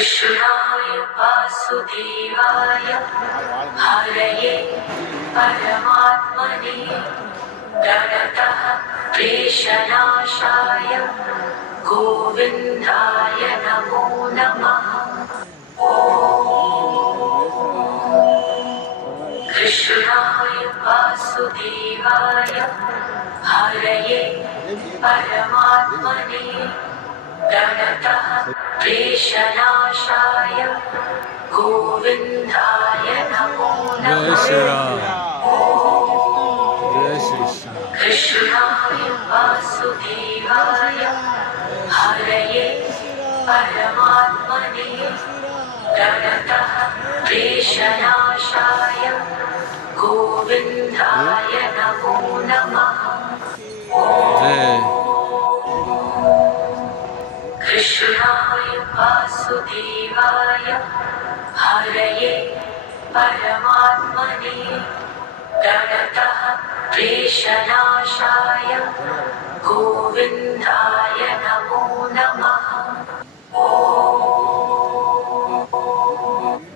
कृष्णाय वासुदेवाय हरये परमात्मने प्रणतः क्लेशनाशाय गोविन्दाय नमो नमः। कृष्णाय वासुदेवाय हरये परमात्मने प्रणतः क्लेशनाशाय गोविन्दाय नमो नमः। कृष्णाय वासुदेवाय हरये परमात्मने प्रणतः क्लेशनाशाय गोविन्दाय नमो नमः। कृष्णाय वासुदेवाय हरये परमात्मने प्रणतः क्लेशनाशाय गोविन्दाय नमो नमः।